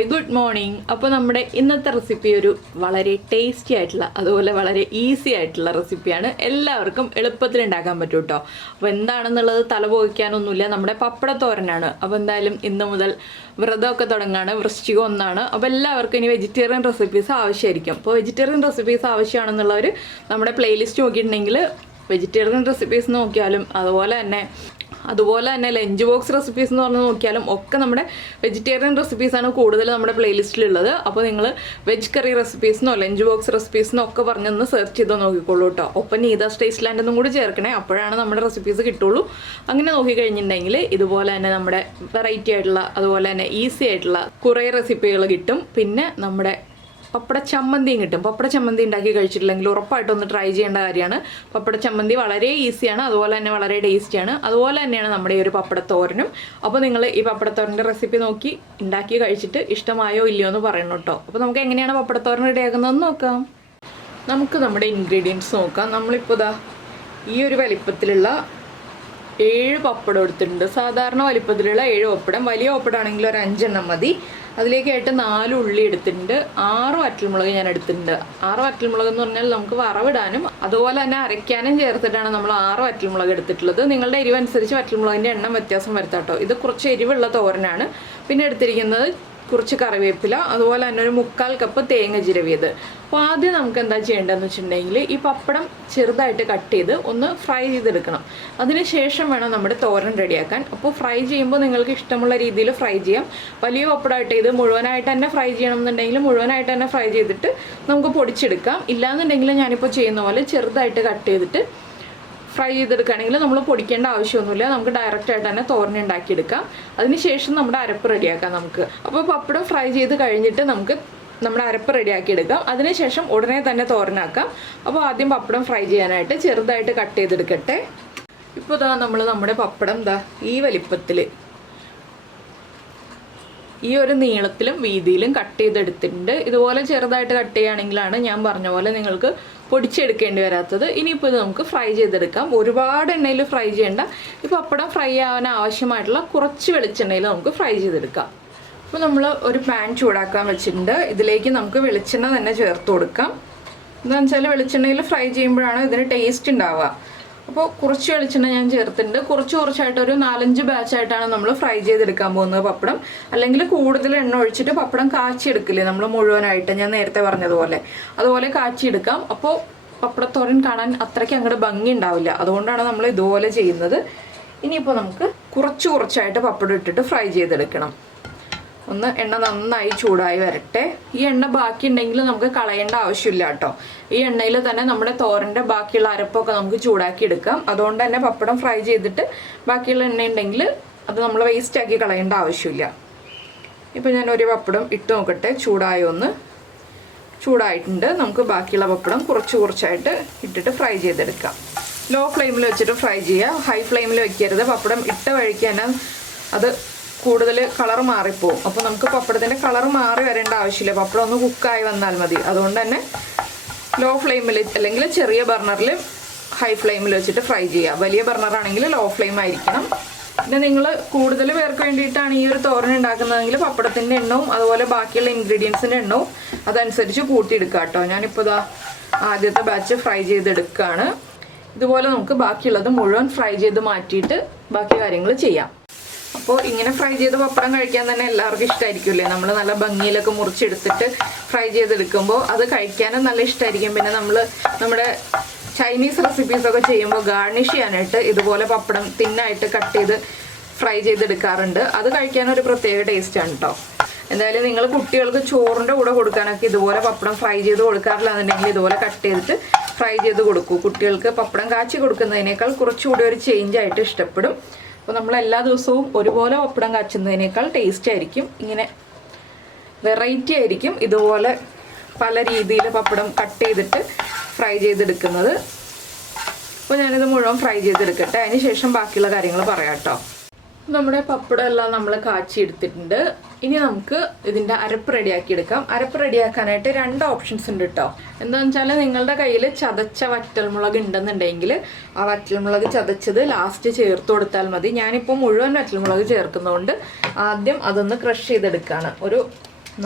Hi good morning. അപ്പോൾ നമ്മുടെ ഇന്നത്തെ റെസിപ്പി ഒരു വളരെ ടേസ്റ്റി ആയിട്ടുള്ള അതുപോലെ വളരെ ഈസി ആയിട്ടുള്ള റെസിപ്പിയാണ്. എല്ലാവർക്കും എളുപ്പത്തിൽ ഉണ്ടാക്കാൻ പറ്റും കേട്ടോ. അപ്പോൾ എന്താണെന്നുള്ളത് തലപോയിക്കാനൊന്നുമില്ല, നമ്മുടെ പപ്പടത്തോരനാണ്. അപ്പോൾ എന്തായാലും ഇന്ന് മുതൽ വ്രതമൊക്കെ തുടങ്ങുകയാണ്, വൃശ്ചികം 1. അപ്പോൾ എല്ലാവർക്കും ഇനി വെജിറ്റേറിയൻ റെസിപ്പീസ് ആവശ്യമായിരിക്കും. അപ്പോൾ വെജിറ്റേറിയൻ റെസിപ്പീസ് ആവശ്യമാണെന്നുള്ളവർ നമ്മുടെ പ്ലേലിസ്റ്റ് നോക്കിയിട്ടുണ്ടെങ്കിൽ വെജിറ്റേറിയൻ റെസിപ്പീസ് നോക്കിയാലും അതുപോലെ തന്നെ ലഞ്ച് ബോക്സ് റെസിപ്പീസ് എന്ന് പറഞ്ഞ് നോക്കിയാലും ഒക്കെ നമ്മുടെ വെജിറ്റേറിയൻ റെസിപ്പീസാണ് കൂടുതൽ നമ്മുടെ പ്ലേലിസ്റ്റിലുള്ളത്. അപ്പോൾ നിങ്ങൾ വെജ് കറി റെസിപ്പീസിനോ ലഞ്ച് ബോക്സ് റെസിപ്പീസിനോ ഒക്കെ പറഞ്ഞൊന്ന് സെർച്ച് ചെയ്ത് നോക്കിക്കോളൂ കേട്ടോ. ഒപ്പം നീതാസ് ടേസ്റ്റ്ലാൻഡ് എന്നും കൂടി ചേർക്കണേ, അപ്പോഴാണ് നമ്മുടെ റെസിപ്പീസ് കിട്ടുള്ളൂ. അങ്ങനെ നോക്കിക്കഴിഞ്ഞിട്ടുണ്ടെങ്കിൽ ഇതുപോലെ തന്നെ നമ്മുടെ വെറൈറ്റി ആയിട്ടുള്ള അതുപോലെ തന്നെ ഈസി ആയിട്ടുള്ള കുറേ റെസിപ്പികൾ കിട്ടും. പിന്നെ നമ്മുടെ പപ്പട ചമ്മന്തിയും കിട്ടും. പപ്പട ചമ്മന്തി ഉണ്ടാക്കി കഴിച്ചിട്ടില്ലെങ്കിൽ ഉറപ്പായിട്ടും ഒന്ന് ട്രൈ ചെയ്യേണ്ട കാര്യമാണ്. പപ്പട ചമ്മന്തി വളരെ ഈസിയാണ്, അതുപോലെ തന്നെ വളരെ ടേസ്റ്റിയാണ്. അതുപോലെ തന്നെയാണ് നമ്മുടെ ഈ ഒരു പപ്പടത്തോരനും. അപ്പോൾ നിങ്ങൾ ഈ പപ്പടത്തോരൻ്റെ റെസിപ്പി നോക്കി ഉണ്ടാക്കി കഴിച്ചിട്ട് ഇഷ്ടമായോ ഇല്ലയോ എന്ന് പറയണം കേട്ടോ. അപ്പോൾ നമുക്ക് എങ്ങനെയാണ് പപ്പടത്തോരൻ റെഡിയാക്കുന്നതെന്ന് നോക്കാം. നമുക്ക് നമ്മുടെ ഇൻഗ്രീഡിയൻസ് നോക്കാം. നമ്മളിപ്പോൾ ഇതാ ഈ ഒരു വലിപ്പത്തിലുള്ള 7 പപ്പടം എടുത്തിട്ടുണ്ട്. സാധാരണ വലിപ്പത്തിലുള്ള 7 പപ്പടം. വലിയ പപ്പടമാണെങ്കിൽ ഒരു 5 എണ്ണം മതി. അതിലേക്കായിട്ട് 4 ഉള്ളി എടുത്തിട്ടുണ്ട്. 6 വറ്റൽമുളക് ഞാൻ എടുത്തിട്ടുണ്ട്. 6 വറ്റൽമുളക് എന്ന് പറഞ്ഞാൽ നമുക്ക് വറവിടാനും അതുപോലെ തന്നെ അരയ്ക്കാനും ചേർത്തിട്ടാണ് നമ്മൾ 6 വറ്റൽമുളക് എടുത്തിട്ടുള്ളത്. നിങ്ങളുടെ എരിവനുസരിച്ച് വറ്റൽമുളകിൻ്റെ എണ്ണം വ്യത്യാസം വരുത്താട്ടോ. ഇത് കുറച്ച് എരിവുള്ള തോരനാണ്. പിന്നെ എടുത്തിരിക്കുന്നത് കുറച്ച് കറിവേപ്പില, അതുപോലെ തന്നെ ഒരു 1/4 കപ്പ് തേങ്ങ ചിരവിയത്. അപ്പോൾ ആദ്യം നമുക്ക് എന്താ ചെയ്യേണ്ടതെന്ന് വെച്ചിട്ടുണ്ടെങ്കിൽ ഈ പപ്പടം ചെറുതായിട്ട് കട്ട് ചെയ്ത് ഒന്ന് ഫ്രൈ ചെയ്തെടുക്കണം. അതിന് ശേഷം വേണം നമ്മുടെ തോരൻ റെഡിയാക്കാൻ. അപ്പോൾ ഫ്രൈ ചെയ്യുമ്പോൾ നിങ്ങൾക്ക് ഇഷ്ടമുള്ള രീതിയിൽ ഫ്രൈ ചെയ്യാം. വലിയ പപ്പടമായിട്ട് ഇത് മുഴുവനായിട്ട് തന്നെ ഫ്രൈ ചെയ്യണം എന്നുണ്ടെങ്കിൽ മുഴുവനായിട്ട് തന്നെ ഫ്രൈ ചെയ്തിട്ട് നമുക്ക് പൊടിച്ചെടുക്കാം. ഇല്ലാന്നുണ്ടെങ്കിൽ ഞാനിപ്പോൾ ചെയ്യുന്ന പോലെ ചെറുതായിട്ട് കട്ട് ചെയ്തിട്ട് ഫ്രൈ ചെയ്തെടുക്കുകയാണെങ്കിൽ നമ്മൾ പൊടിക്കേണ്ട ആവശ്യമൊന്നുമില്ല. നമുക്ക് ഡയറക്റ്റ് ആയിട്ട് തന്നെ തോരൻ ഉണ്ടാക്കിയെടുക്കാം. അതിനുശേഷം നമ്മുടെ അരപ്പ് റെഡിയാക്കാം നമുക്ക്. അപ്പോൾ പപ്പടം ഫ്രൈ ചെയ്ത് കഴിഞ്ഞിട്ട് നമുക്ക് നമ്മുടെ അരപ്പ് റെഡിയാക്കിയെടുക്കാം. അതിനുശേഷം ഉടനെ തന്നെ തോരനാക്കാം. അപ്പോൾ ആദ്യം പപ്പടം ഫ്രൈ ചെയ്യാനായിട്ട് ചെറുതായിട്ട് കട്ട് ചെയ്തെടുക്കട്ടെ. ഇപ്പോൾ ഇതാ നമ്മുടെ പപ്പടം ഈ വലിപ്പത്തിൽ ഈ ഒരു നീളത്തിലും വീതിയിലും കട്ട് ചെയ്തെടുത്തിട്ടുണ്ട്. ഇതുപോലെ ചെറുതായിട്ട് കട്ട് ചെയ്യുകയാണെങ്കിലാണ് ഞാൻ പറഞ്ഞ പോലെ നിങ്ങൾക്ക് പൊടിച്ചെടുക്കേണ്ടി വരാത്തത്. ഇനിയിപ്പോൾ ഇത് നമുക്ക് ഫ്രൈ ചെയ്തെടുക്കാം. ഒരുപാട് എണ്ണയിൽ ഫ്രൈ ചെയ്യേണ്ട. ഈ പപ്പടം ഫ്രൈ ആവാൻ ആവശ്യമായിട്ടുള്ള കുറച്ച് വെളിച്ചെണ്ണയിൽ നമുക്ക് ഫ്രൈ ചെയ്തെടുക്കാം. അപ്പോൾ നമ്മൾ ഒരു പാൻ ചൂടാക്കാൻ വെച്ചിട്ടുണ്ട്. ഇതിലേക്ക് നമുക്ക് വെളിച്ചെണ്ണ തന്നെ ചേർത്ത് കൊടുക്കാം. എന്താണെന്ന് വെച്ചാൽ വെളിച്ചെണ്ണയിൽ ഫ്രൈ ചെയ്യുമ്പോഴാണ് ഇതിന് ടേസ്റ്റ് ഉണ്ടാവുക. അപ്പോൾ കുറച്ച് വെളിച്ചെണ്ണ ഞാൻ ചേർത്തിട്ടുണ്ട്. കുറച്ചായിട്ട് ഒരു 4-5 ബാച്ചായിട്ടാണ് നമ്മൾ ഫ്രൈ ചെയ്തെടുക്കാൻ പോകുന്നത് പപ്പടം. അല്ലെങ്കിൽ കൂടുതൽ എണ്ണ ഒഴിച്ചിട്ട് പപ്പടം കാച്ചിയെടുക്കില്ലേ നമ്മൾ മുഴുവനായിട്ട്, ഞാൻ നേരത്തെ പറഞ്ഞതുപോലെ അതുപോലെ കാച്ചിയെടുക്കാം. അപ്പോൾ പപ്പടത്തോരൻ കാണാൻ അത്രയ്ക്ക് അങ്ങോട്ട് ഭംഗി ഉണ്ടാവില്ല. അതുകൊണ്ടാണ് നമ്മൾ ഇതുപോലെ ചെയ്യുന്നത്. ഇനിയിപ്പോൾ നമുക്ക് കുറച്ചായിട്ട് പപ്പടം ഇട്ടിട്ട് ഫ്രൈ ചെയ്തെടുക്കണം. ഒന്ന് എണ്ണ നന്നായി ചൂടായി വരട്ടെ. ഈ എണ്ണ ബാക്കി ഉണ്ടെങ്കിൽ നമുക്ക് കളയേണ്ട ആവശ്യമില്ല കേട്ടോ. ഈ എണ്ണയിൽ തന്നെ നമ്മുടെ തോരൻ്റെ ബാക്കിയുള്ള അരപ്പൊക്കെ നമുക്ക് ചൂടാക്കി എടുക്കാം. അതുകൊണ്ട് തന്നെ പപ്പടം ഫ്രൈ ചെയ്തിട്ട് ബാക്കിയുള്ള എണ്ണ ഉണ്ടെങ്കിൽ അത് നമ്മൾ വേസ്റ്റ് ആക്കി കളയേണ്ട ആവശ്യമില്ല. ഇപ്പോൾ ഞാൻ ഒരു പപ്പടം ഇട്ട് നോക്കട്ടെ, ചൂടായിട്ടുണ്ട്. നമുക്ക് ബാക്കിയുള്ള പപ്പടം കുറച്ചായിട്ട് ഇട്ടിട്ട് ഫ്രൈ ചെയ്തെടുക്കാം. ലോ ഫ്ലെയിമിൽ വെച്ചിട്ട് ഫ്രൈ ചെയ്യുക, ഹൈ ഫ്ലെയിമിൽ വയ്ക്കരുത്. പപ്പടം ഇട്ട വഴിക്ക് തന്നെ അത് കൂടുതൽ കളർ മാറിപ്പോവും. അപ്പോൾ നമുക്ക് പപ്പടത്തിൻ്റെ കളർ മാറി വരേണ്ട ആവശ്യമില്ല. പപ്പടം ഒന്ന് കുക്കായി വന്നാൽ മതി. അതുകൊണ്ട് തന്നെ ലോ ഫ്ലെയിമിൽ അല്ലെങ്കിൽ ചെറിയ ബർണറിൽ ഹൈ ഫ്ലെയിമിൽ വെച്ചിട്ട് ഫ്രൈ ചെയ്യുക. വലിയ ബർണറാണെങ്കിൽ ലോ ഫ്ലെയിം ആയിരിക്കണം. പിന്നെ നിങ്ങൾ കൂടുതൽ പേർക്ക് വേണ്ടിയിട്ടാണ് ഈ ഒരു തോരൻ ഉണ്ടാക്കുന്നതെങ്കിൽ പപ്പടത്തിൻ്റെ എണ്ണവും അതുപോലെ ബാക്കിയുള്ള ഇൻഗ്രീഡിയൻസിൻ്റെ എണ്ണവും അതനുസരിച്ച് കൂട്ടിയെടുക്കുക കേട്ടോ. ഞാനിപ്പോൾ ആദ്യത്തെ ബാച്ച് ഫ്രൈ ചെയ്തെടുക്കുകയാണ്. ഇതുപോലെ നമുക്ക് ബാക്കിയുള്ളത് മുഴുവൻ ഫ്രൈ ചെയ്ത് മാറ്റിയിട്ട് ബാക്കി കാര്യങ്ങൾ ചെയ്യാം. അപ്പോൾ ഇങ്ങനെ ഫ്രൈ ചെയ്ത് പപ്പടം കഴിക്കാൻ തന്നെ എല്ലാവർക്കും ഇഷ്ടമായിരിക്കുമല്ലേ. നമ്മൾ നല്ല ഭംഗിയിലൊക്കെ മുറിച്ചെടുത്തിട്ട് ഫ്രൈ ചെയ്തെടുക്കുമ്പോൾ അത് കഴിക്കാനും നല്ല ഇഷ്ടമായിരിക്കും. പിന്നെ നമ്മുടെ ചൈനീസ് റെസിപ്പീസൊക്കെ ചെയ്യുമ്പോൾ ഗാർണിഷ് ചെയ്യാനായിട്ട് ഇതുപോലെ പപ്പടം തിന്നായിട്ട് കട്ട് ചെയ്ത് ഫ്രൈ ചെയ്തെടുക്കാറുണ്ട്. അത് കഴിക്കാനൊരു പ്രത്യേക ടേസ്റ്റാണ് കേട്ടോ. എന്തായാലും നിങ്ങൾ കുട്ടികൾക്ക് ചോറിൻ്റെ കൂടെ കൊടുക്കാനൊക്കെ ഇതുപോലെ പപ്പടം ഫ്രൈ ചെയ്ത് കൊടുക്കാറില്ലാന്നുണ്ടെങ്കിൽ ഇതുപോലെ കട്ട് ചെയ്തിട്ട് ഫ്രൈ ചെയ്ത് കൊടുക്കൂ. കുട്ടികൾക്ക് പപ്പടം കാച്ചി കൊടുക്കുന്നതിനേക്കാൾ കുറച്ചുകൂടി ഒരു ചേഞ്ച് ആയിട്ട് ഇഷ്ടപ്പെടും. അപ്പോൾ നമ്മൾ എല്ലാ ദിവസവും ഒരുപോലെ പപ്പടം കാച്ചുന്നതിനേക്കാൾ ടേസ്റ്റ് ആയിരിക്കും, ഇങ്ങനെ വെറൈറ്റി ആയിരിക്കും ഇതുപോലെ പല രീതിയിൽ പപ്പടം കട്ട് ചെയ്തിട്ട് ഫ്രൈ ചെയ്തെടുക്കുന്നത്. അപ്പോൾ ഞാനിത് മുഴുവൻ ഫ്രൈ ചെയ്തെടുക്കട്ടെ. അതിന് ശേഷം ബാക്കിയുള്ള കാര്യങ്ങൾ പറയാം കേട്ടോ. നമ്മുടെ പപ്പടം എല്ലാം നമ്മൾ കാച്ചി എടുത്തിട്ടുണ്ട്. ഇനി നമുക്ക് ഇതിൻ്റെ അരപ്പ് റെഡിയാക്കി എടുക്കാം. അരപ്പ് റെഡിയാക്കാനായിട്ട് 2 ഓപ്ഷൻസ് ഉണ്ട് കേട്ടോ. എന്താണെന്ന് വെച്ചാൽ നിങ്ങളുടെ കയ്യിൽ ചതച്ച വറ്റൽമുളക് ഉണ്ടെന്നുണ്ടെങ്കിൽ ആ വറ്റൽമുളക് ചതച്ചത് ലാസ്റ്റ് ചേർത്ത് കൊടുത്താൽ മതി. ഞാനിപ്പോൾ മുഴുവൻ വറ്റൽമുളക് ചേർക്കുന്നതുകൊണ്ട് ആദ്യം അതൊന്ന് ക്രഷ് ചെയ്തെടുക്കുകയാണ്. ഒരു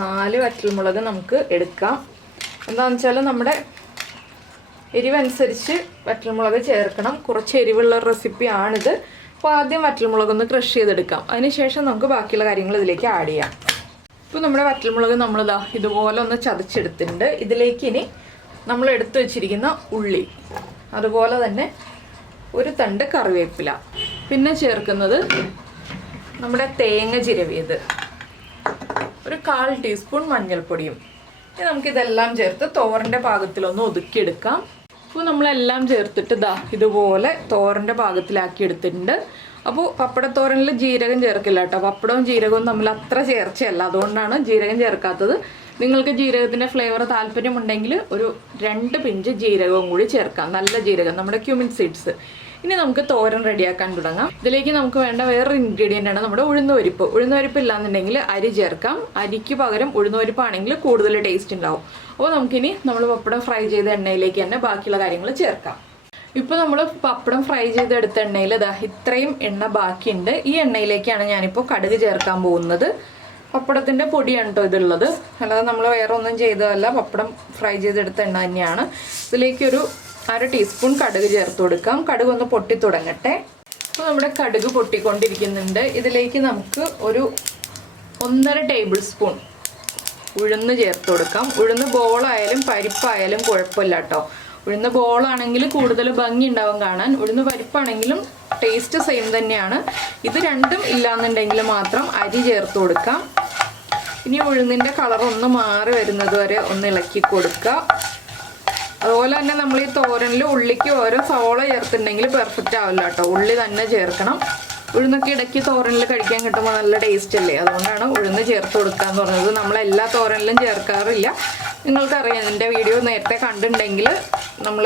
4 വറ്റൽമുളക് നമുക്ക് എടുക്കാം. എന്താണെന്ന് വെച്ചാൽ നമ്മുടെ എരിവനുസരിച്ച് വറ്റൽമുളക് ചേർക്കണം. കുറച്ച് എരിവുള്ള റെസിപ്പിയാണിത്. അപ്പോൾ ആദ്യം വറ്റൽമുളകൊന്ന് ക്രഷ് ചെയ്തെടുക്കാം. അതിനുശേഷം നമുക്ക് ബാക്കിയുള്ള കാര്യങ്ങൾ ഇതിലേക്ക് ആഡ് ചെയ്യാം. ഇപ്പോൾ നമ്മുടെ വറ്റൽമുളക് നമ്മളിതാ ഇതുപോലെ ഒന്ന് ചതച്ചെടുത്തിട്ടുണ്ട്. ഇതിലേക്ക് ഇനി നമ്മൾ എടുത്തു വെച്ചിരിക്കുന്ന ഉള്ളി, അതുപോലെ തന്നെ ഒരു തണ്ട് കറിവേപ്പില, പിന്നെ ചേർക്കുന്നത് നമ്മുടെ തേങ്ങ ചിരവിയത്, ഒരു 1/4 ടീസ്പൂൺ മഞ്ഞൾപ്പൊടിയും. ഇനി നമുക്കിതെല്ലാം ചേർത്ത് തോരൻ്റെ പാകത്തിലൊന്ന് ഒതുക്കിയെടുക്കാം. അപ്പോൾ നമ്മളെല്ലാം ചേർത്തിട്ട് ഇതുപോലെ തോരൻ്റെ പാകത്തിലാക്കി എടുത്തിട്ടുണ്ട്. അപ്പോൾ പപ്പടത്തോരനിൽ ജീരകം ചേർക്കില്ല കേട്ടോ. പപ്പടവും ജീരകവും തമ്മിൽ അത്ര ചേർച്ചയല്ല, അതുകൊണ്ടാണ് ജീരകം ചേർക്കാത്തത്. നിങ്ങൾക്ക് ജീരകത്തിൻ്റെ ഫ്ലേവർ താല്പര്യമുണ്ടെങ്കിൽ ഒരു 2 പിഞ്ച് ജീരകവും കൂടി ചേർക്കാം. നല്ല ജീരകം, നമ്മുടെ ക്യുമിൻ സീഡ്സ്. ഇനി നമുക്ക് തോരൻ റെഡിയാക്കാൻ തുടങ്ങാം. ഇതിലേക്ക് നമുക്ക് വേണ്ട വേറൊരു ഇൻഗ്രീഡിയൻ്റ് ആണ് നമ്മുടെ ഉഴുന്നുപരിപ്പ്. ഉഴുന്നുപരിപ്പ് ഇല്ലാന്നുണ്ടെങ്കിൽ അരി ചേർക്കാം. അരിക്ക് പകരം ഉഴുന്നുപരിപ്പാണെങ്കിൽ കൂടുതൽ ടേസ്റ്റ് ഉണ്ടാവും. അപ്പോൾ നമുക്കിനി നമ്മൾ പപ്പടം ഫ്രൈ ചെയ്ത എണ്ണയിലേക്ക് തന്നെ ബാക്കിയുള്ള കാര്യങ്ങൾ ചേർക്കാം. ഇപ്പോൾ നമ്മൾ പപ്പടം ഫ്രൈ ചെയ്തെടുത്ത എണ്ണയിൽ ഇത്രയും എണ്ണ ബാക്കിയുണ്ട്. ഈ എണ്ണയിലേക്കാണ് ഞാനിപ്പോൾ കടുക് ചേർക്കാൻ പോകുന്നത്. പപ്പടത്തിൻ്റെ പൊടിയാണ് കേട്ടോ ഇതുള്ളത്, അല്ലാതെ നമ്മൾ വേറെ ഒന്നും ചെയ്തതല്ല. പപ്പടം ഫ്രൈ ചെയ്തെടുത്ത എണ്ണ തന്നെയാണ്. ഇതിലേക്കൊരു 1/2 ടീസ്പൂൺ കടുക് ചേർത്ത് കൊടുക്കാം. കടുക് ഒന്ന് പൊട്ടി തുടങ്ങട്ടെ. അപ്പോൾ നമ്മുടെ കടുക് പൊട്ടിക്കൊണ്ടിരിക്കുന്നുണ്ട്. ഇതിലേക്ക് നമുക്ക് ഒരു 1.5 ടേബിൾ സ്പൂൺ ഉഴുന്ന് ചേർത്ത് കൊടുക്കാം. ഉഴുന്ന് ബോളായാലും പരിപ്പായാലും കുഴപ്പമില്ല കേട്ടോ. ഉഴുന്ന് ബോളാണെങ്കിൽ കൂടുതൽ ഭംഗി ഉണ്ടാവും കാണാൻ. ഉഴുന്ന് പരിപ്പാണെങ്കിലും ടേസ്റ്റ് സെയിം തന്നെയാണ്. ഇത് രണ്ടും ഇല്ലാന്നുണ്ടെങ്കിൽ മാത്രം അരി ചേർത്ത് കൊടുക്കാം. ഇനി ഉഴുന്നിൻ്റെ കളർ ഒന്ന് മാറി വരുന്നത് വരെ ഒന്ന് ഇളക്കി കൊടുക്കുക. അതുപോലെ തന്നെ നമ്മൾ ഈ തോരനിൽ ഉള്ളിക്ക് ഓരോ സവോള ചേർത്തിട്ടുണ്ടെങ്കിൽ പെർഫെക്റ്റ് ആവില്ല കേട്ടോ. ഉള്ളി തന്നെ ചേർക്കണം. ഉഴുന്നൊക്കെ ഇടയ്ക്ക് തോരനിൽ കഴിക്കാൻ കിട്ടുമ്പോൾ നല്ല ടേസ്റ്റ് അല്ലേ, അതുകൊണ്ടാണ് ഉഴുന്ന് ചേർത്ത് കൊടുക്കുക എന്ന് പറഞ്ഞത്. നമ്മളെല്ലാ തോരനിലും ചേർക്കാറില്ല. നിങ്ങൾക്കറിയാം, എൻ്റെ വീഡിയോ നേരത്തെ കണ്ടിട്ടുണ്ടെങ്കിൽ നമ്മൾ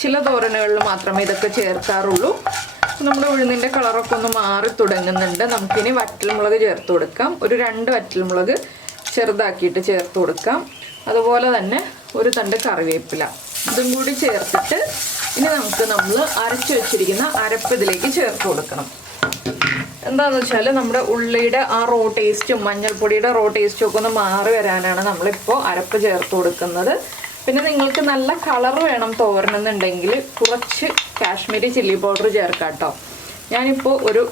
ചില തോരനുകളിൽ മാത്രമേ ഇതൊക്കെ ചേർക്കാറുള്ളൂ. നമ്മുടെ ഉഴുന്നിൻ്റെ കളറൊക്കെ ഒന്ന് മാറി തുടങ്ങുന്നുണ്ട്. നമുക്കിനി വറ്റൽമുളക് ചേർത്ത് കൊടുക്കാം. ഒരു 2 വറ്റൽമുളക് ചെറുതാക്കിയിട്ട് ചേർത്ത് കൊടുക്കാം. അതുപോലെ തന്നെ ഒരു തണ്ട് കറിവേപ്പില, ഇതും കൂടി ചേർത്തിട്ട് ഇനി നമുക്ക് നമ്മൾ അരച്ചു വെച്ചിരിക്കുന്ന അരപ്പ് ഇതിലേക്ക് ചേർത്ത് കൊടുക്കണം. എന്താണെന്ന് വെച്ചാൽ നമ്മുടെ ഉള്ളിയുടെ ആ റോ ടേസ്റ്റും മഞ്ഞൾപ്പൊടിയുടെ റോ ടേസ്റ്റും ഒക്കെ ഒന്ന് മാറി വരാനാണ് നമ്മളിപ്പോൾ അരപ്പ് ചേർത്ത് കൊടുക്കുന്നത്. പിന്നെ നിങ്ങൾക്ക് നല്ല കളർ വേണം തോരണമെന്നുണ്ടെങ്കിൽ കുറച്ച് കാശ്മീരി ചില്ലി പൗഡർ ചേർക്കാം കേട്ടോ. ഞാനിപ്പോൾ ഒരു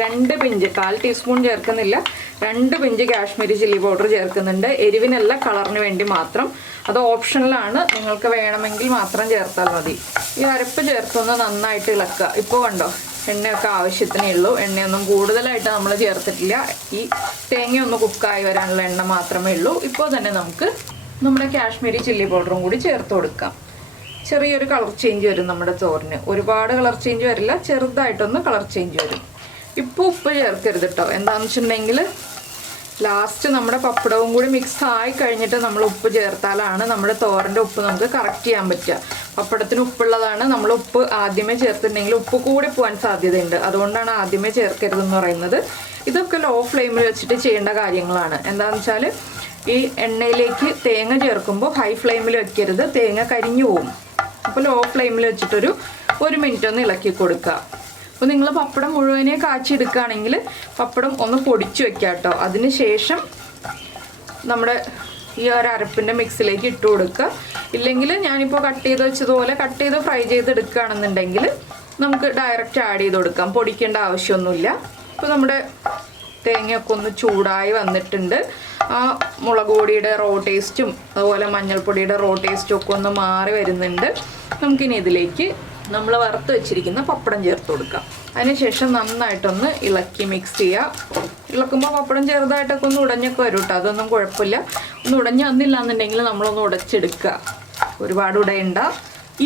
2 പിഞ്ച്, 1/4 ടീസ്പൂൺ ചേർക്കുന്നില്ല, 2 പിഞ്ച് കാശ്മീരി ചില്ലി പൗഡർ ചേർക്കുന്നുണ്ട്. എരിവിനല്ല, കളറിന് വേണ്ടി മാത്രം. അത് ഓപ്ഷണലാണ്, നിങ്ങൾക്ക് വേണമെങ്കിൽ മാത്രം ചേർത്താൽ മതി. ഈ അരപ്പ് ചേർത്തൊന്ന് നന്നായിട്ട് ഇളക്കുക. ഇപ്പോൾ കണ്ടോ, എണ്ണയൊക്കെ ആവശ്യത്തിനേ ഉള്ളൂ. എണ്ണയൊന്നും കൂടുതലായിട്ട് നമ്മൾ ചേർത്തിട്ടില്ല. ഈ തേങ്ങയൊന്ന് കുക്കായി വരാനുള്ള എണ്ണ മാത്രമേ ഉള്ളൂ. ഇപ്പോൾ തന്നെ നമുക്ക് നമ്മുടെ കാശ്മീരി ചില്ലി പൗഡറും കൂടി ചേർത്ത് കൊടുക്കാം. ചെറിയൊരു കളർ ചേഞ്ച് വരും നമ്മുടെ തോരന്. ഒരുപാട് കളർ ചേഞ്ച് വരില്ല, ചെറുതായിട്ടൊന്ന് കളർ ചേഞ്ച് വരും. ഇപ്പോൾ ഉപ്പ് ചേർക്കരുത് കേട്ടോ. എന്താണെന്ന് വെച്ചിട്ടുണ്ടെങ്കിൽ ലാസ്റ്റ് നമ്മുടെ പപ്പടവും കൂടി മിക്സ് ആയി കഴിഞ്ഞിട്ട് നമ്മൾ ഉപ്പ് ചേർത്താലാണ് നമ്മുടെ തോരൻ്റെ ഉപ്പ് നമുക്ക് കറക്റ്റ് ചെയ്യാൻ പറ്റുക. പപ്പടത്തിന് ഉപ്പുള്ളതാണ്. നമ്മൾ ഉപ്പ് ആദ്യമേ ചേർത്തിട്ടുണ്ടെങ്കിൽ ഉപ്പ് കൂടി പോകാൻ സാധ്യതയുണ്ട്. അതുകൊണ്ടാണ് ആദ്യമേ ചേർക്കരുതെന്ന് പറയുന്നത്. ഇതൊക്കെ ലോ ഫ്ലെയിമിൽ വെച്ചിട്ട് ചെയ്യേണ്ട കാര്യങ്ങളാണ്. എന്താണെന്ന് വെച്ചാൽ ഈ എണ്ണയിലേക്ക് തേങ്ങ ചേർക്കുമ്പോൾ ഹൈ ഫ്ലെയിമിൽ വെക്കരുത്, തേങ്ങ കരിഞ്ഞു പോകും. അപ്പോൾ ലോ ഫ്ലെയിമിൽ വെച്ചിട്ടൊരു 1 മിനിറ്റ് ഒന്ന് ഇളക്കി കൊടുക്കുക. അപ്പോൾ നിങ്ങൾ പപ്പടം മുഴുവനെ കാച്ചിയെടുക്കുകയാണെങ്കിൽ പപ്പടം ഒന്ന് പൊടിച്ച് വെക്കുക കേട്ടോ. അതിന് ശേഷം നമ്മുടെ ഈ ഒരു അരപ്പിൻ്റെ മിക്സിലേക്ക് ഇട്ട് കൊടുക്കുക. ഇല്ലെങ്കിൽ ഞാനിപ്പോൾ കട്ട് ചെയ്ത് വെച്ചതുപോലെ കട്ട് ചെയ്ത് ഫ്രൈ ചെയ്തെടുക്കുകയാണെന്നുണ്ടെങ്കിൽ നമുക്ക് ഡയറക്റ്റ് ആഡ് ചെയ്ത് കൊടുക്കാം, പൊടിക്കേണ്ട ആവശ്യമൊന്നുമില്ല. ഇപ്പോൾ നമ്മുടെ തേങ്ങയൊക്കെ ഒന്ന് ചൂടായി വന്നിട്ടുണ്ട്. ആ മുളക് പൊടിയുടെ റോ ടേസ്റ്റും അതുപോലെ മഞ്ഞൾപ്പൊടിയുടെ റോ ടേസ്റ്റും ഒക്കെ ഒന്ന് മാറി വരുന്നുണ്ട്. നമുക്കിനി ഇതിലേക്ക് നമ്മൾ വറുത്ത് വെച്ചിരിക്കുന്ന പപ്പടം ചേർത്ത് കൊടുക്കാം. അതിനുശേഷം നന്നായിട്ടൊന്ന് ഇളക്കി മിക്സ് ചെയ്യുക. ഇളക്കുമ്പോൾ പപ്പടം ചെറുതായിട്ടൊക്കെ ഒന്ന് ഉടഞ്ഞൊക്കെ വരും കേട്ടോ. അതൊന്നും കുഴപ്പമില്ല. ഒന്ന് ഉടഞ്ഞ് വന്നില്ല എന്നുണ്ടെങ്കിൽ നമ്മളൊന്ന് ഉടച്ചെടുക്കുക. ഒരുപാട് ഉടയണ്ട.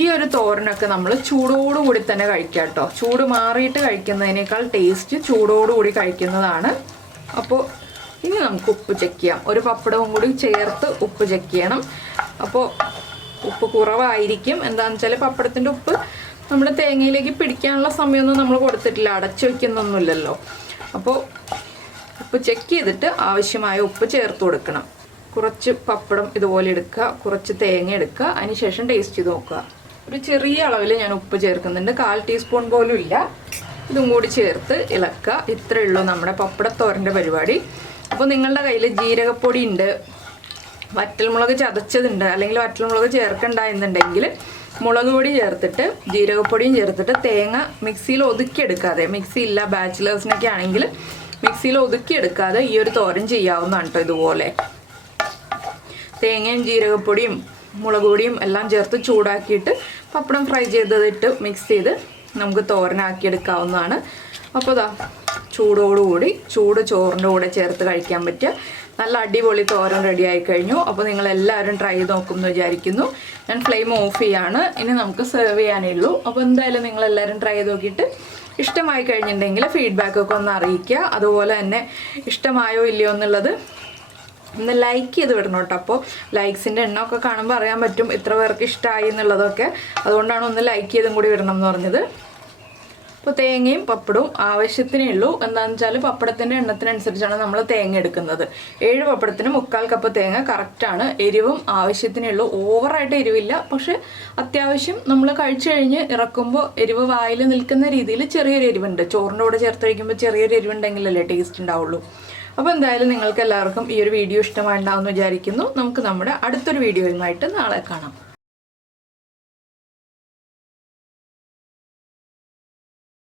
ഈ ഒരു തോരനൊക്കെ നമ്മൾ ചൂടോടുകൂടി തന്നെ കഴിക്കുക കേട്ടോ. ചൂട് മാറിയിട്ട് കഴിക്കുന്നതിനേക്കാൾ ടേസ്റ്റ് ചൂടോടുകൂടി കഴിക്കുന്നതാണ്. അപ്പോൾ ഇനി നമുക്ക് ഉപ്പ് ചെക്ക് ചെയ്യാം. ഒരു പപ്പടവും കൂടി ചേർത്ത് ഉപ്പ് ചെക്ക് ചെയ്യണം. അപ്പോൾ ഉപ്പ് കുറവായിരിക്കും. എന്താണെന്ന് വെച്ചാൽ പപ്പടത്തിൻ്റെ ഉപ്പ് നമ്മുടെ തേങ്ങയിലേക്ക് പിടിക്കാനുള്ള സമയമൊന്നും നമ്മൾ കൊടുത്തിട്ടില്ല, അടച്ചു വയ്ക്കുന്നൊന്നുമില്ലല്ലോ. അപ്പോൾ ഉപ്പ് ചെക്ക് ചെയ്തിട്ട് ആവശ്യമായ ഉപ്പ് ചേർത്ത് കൊടുക്കണം. കുറച്ച് പപ്പടം ഇതുപോലെ എടുക്കുക, കുറച്ച് തേങ്ങ എടുക്കുക, അതിനുശേഷം ടേസ്റ്റ് ചെയ്ത് നോക്കുക. ഒരു ചെറിയ അളവിൽ ഞാൻ ഉപ്പ് ചേർക്കുന്നുണ്ട്, 1/4 ടീസ്പൂൺ പോലും ഇല്ല. ഇതും കൂടി ചേർത്ത് ഇളക്കുക. ഇത്രയേ ഉള്ളൂ നമ്മുടെ പപ്പടത്തോരൻ്റെ പരിപാടി. അപ്പോൾ നിങ്ങളുടെ കയ്യിൽ ജീരകപ്പൊടി ഉണ്ട്, വറ്റൽമുളക് ചതച്ചതുണ്ട്, അല്ലെങ്കിൽ വറ്റൽമുളക് ചേർക്കണ്ട എന്നുണ്ടെങ്കിൽ മുളക് പൊടി ചേർത്തിട്ട് ജീരകപ്പൊടിയും ചേർത്തിട്ട് തേങ്ങ മിക്സിയിൽ ഒതുക്കിയെടുക്കാതെ, മിക്സി ഇല്ല ബാച്ചിലേഴ്സിനൊക്കെ ആണെങ്കിൽ മിക്സിയിൽ ഒതുക്കിയെടുക്കാതെ ഈ ഒരു തോരൻ ചെയ്യാവുന്നതാണ് കേട്ടോ. ഇതുപോലെ തേങ്ങയും ജീരകപ്പൊടിയും മുളക് പൊടിയും എല്ലാം ചേർത്ത് ചൂടാക്കിയിട്ട് പപ്പടം ഫ്രൈ ചെയ്തതിട്ട് മിക്സ് ചെയ്ത് നമുക്ക് തോരനാക്കിയെടുക്കാവുന്നതാണ്. അപ്പോൾ ഇതാ ചൂടോടുകൂടി ചൂട് ചോറിൻ്റെ കൂടെ ചേർത്ത് കഴിക്കാൻ പറ്റുക നല്ല അടിപൊളി തോരൻ റെഡി ആയി കഴിഞ്ഞു. അപ്പോൾ നിങ്ങളെല്ലാവരും ട്രൈ ചെയ്ത് നോക്കുമെന്ന് വിചാരിക്കുന്നു. ഞാൻ ഫ്ലെയിം ഓഫ് ചെയ്യാണ്, ഇനി നമുക്ക് സെർവ് ചെയ്യാനേ ഉള്ളൂ. അപ്പോൾ എന്തായാലും നിങ്ങളെല്ലാവരും ട്രൈ ചെയ്ത് നോക്കിയിട്ട് ഇഷ്ടമായി കഴിഞ്ഞിട്ടുണ്ടെങ്കിൽ ഫീഡ്ബാക്കൊക്കെ ഒന്ന് അറിയിക്കുക. അതുപോലെ തന്നെ ഇഷ്ടമായോ ഇല്ലയോ എന്നുള്ളത് ഒന്ന് ലൈക്ക് ചെയ്ത് വിടണം കേട്ടോ. അപ്പോൾ ലൈക്സിൻ്റെ എണ്ണമൊക്കെ കാണുമ്പോൾ അറിയാൻ പറ്റും ഇത്ര പേർക്ക് ഇഷ്ടമായി എന്നുള്ളതൊക്കെ. അതുകൊണ്ടാണ് ഒന്ന് ലൈക്ക് ചെയ്തും കൂടി വിടണം എന്ന് പറഞ്ഞത്. അപ്പോൾ തേങ്ങയും പപ്പടവും ആവശ്യത്തിനേ ഉള്ളൂ. എന്താണെന്ന് വെച്ചാൽ പപ്പടത്തിൻ്റെ എണ്ണത്തിനനുസരിച്ചാണ് നമ്മൾ തേങ്ങ എടുക്കുന്നത്. 7 പപ്പടത്തിന് 1/4 കപ്പ് തേങ്ങ കറക്റ്റാണ്. എരിവും ആവശ്യത്തിനേ ഉള്ളൂ, ഓവറായിട്ട് എരിവില്ല. പക്ഷെ അത്യാവശ്യം നമ്മൾ കഴിച്ചു കഴിഞ്ഞ് ഇറക്കുമ്പോൾ എരിവ് വായിൽ നിൽക്കുന്ന രീതിയിൽ ചെറിയൊരു എരിവുണ്ട്. ചോറിൻ്റെ കൂടെ ചേർത്ത് കഴിക്കുമ്പോൾ ചെറിയൊരു എരിവുണ്ടെങ്കിലല്ലേ ടേസ്റ്റ് ഉണ്ടാവുള്ളൂ. അപ്പോൾ എന്തായാലും നിങ്ങൾക്ക് എല്ലാവർക്കും ഈ ഒരു വീഡിയോ ഇഷ്ടമായിട്ടുണ്ടാവുമെന്ന് വിചാരിക്കുന്നു. നമുക്ക് നമ്മുടെ അടുത്തൊരു വീഡിയോയുമായിട്ട് നാളെ കാണാം.